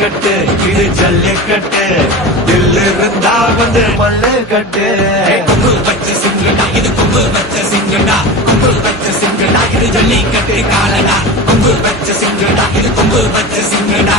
கட்டு இது ஜல்லிக்கட்டு தில்லு இருந்தா வந்து மல்லு கட்டு கொம்பு வச்ச சிங்கடா இது கொம்பு வச்ச சிங்கடா கொம்பு வச்ச சிங்கடா இது ஜல்லிக்கட்டு காலடா கொம்பு வச்ச சிங்கடா இது கொம்பு வச்ச சிங்கடா